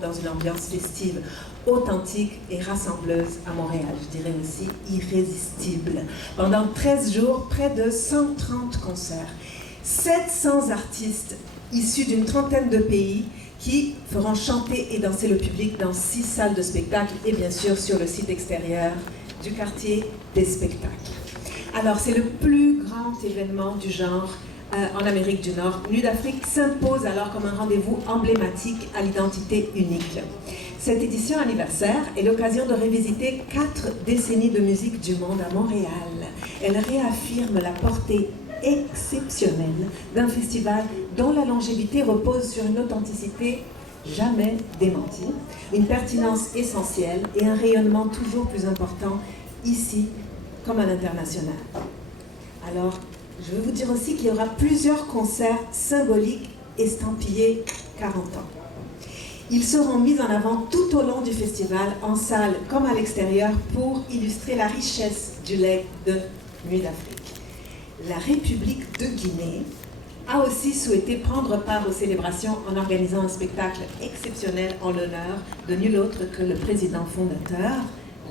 dans une ambiance festive, authentique et rassembleuse à Montréal, je dirais aussi irrésistible. Pendant 13 jours, près de 130 concerts, 700 artistes issus d'une trentaine de pays qui feront chanter et danser le public dans 6 salles de spectacle et bien sûr sur le site extérieur du quartier des spectacles. Alors c'est le plus grand événement du genre en Amérique du Nord. Nuit d'Afrique s'impose alors comme un rendez-vous emblématique à l'identité unique. Cette édition anniversaire est l'occasion de revisiter 4 décennies de musique du monde à Montréal. Elle réaffirme la portée exceptionnelle d'un festival dont la longévité repose sur une authenticité jamais démentie, une pertinence essentielle et un rayonnement toujours plus important ici comme à l'international. Alors, je veux vous dire aussi qu'il y aura plusieurs concerts symboliques estampillés 40 ans. Ils seront mis en avant tout au long du festival, en salle comme à l'extérieur, pour illustrer la richesse du legs de Nuit d'Afrique. La République de Guinée a aussi souhaité prendre part aux célébrations en organisant un spectacle exceptionnel en l'honneur de nul autre que le président fondateur,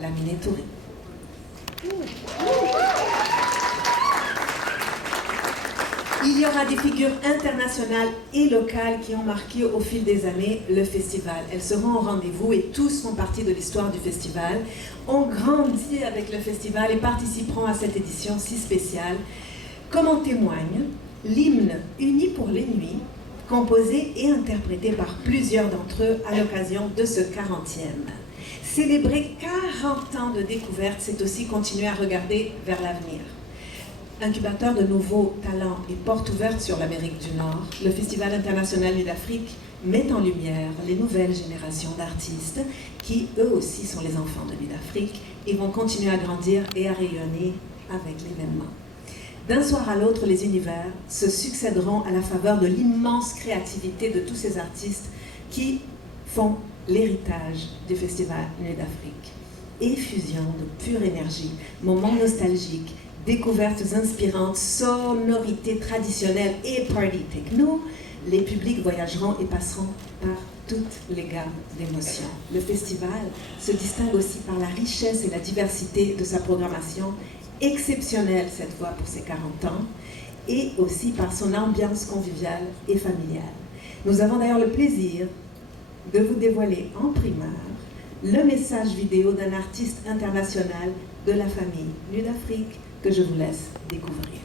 Lamine Touré. Il y aura des figures internationales et locales qui ont marqué au fil des années le festival. Elles seront au rendez-vous et tous font partie de l'histoire du festival, ont grandi avec le festival et participeront à cette édition si spéciale. Comme en témoigne l'hymne Unis pour les nuits, composé et interprété par plusieurs d'entre eux à l'occasion de ce 40e. Célébrer 40 ans de découverte, c'est aussi continuer à regarder vers l'avenir. Incubateur de nouveaux talents et porte ouverte sur l'Amérique du Nord, le Festival international Nuit d'Afrique met en lumière les nouvelles générations d'artistes qui, eux aussi, sont les enfants de Nuit d'Afrique et vont continuer à grandir et à rayonner avec l'événement. D'un soir à l'autre, les univers se succéderont à la faveur de l'immense créativité de tous ces artistes qui font l'héritage du Festival Nuit d'Afrique. Effusion de pure énergie, moments nostalgiques, découvertes inspirantes, sonorités traditionnelles et party techno, les publics voyageront et passeront par toutes les gammes d'émotions. Le festival se distingue aussi par la richesse et la diversité de sa programmation, exceptionnelle cette fois pour ses 40 ans, et aussi par son ambiance conviviale et familiale. Nous avons d'ailleurs le plaisir de vous dévoiler en primeur le message vidéo d'un artiste international de la famille Nuit d'Afrique, que je vous laisse découvrir.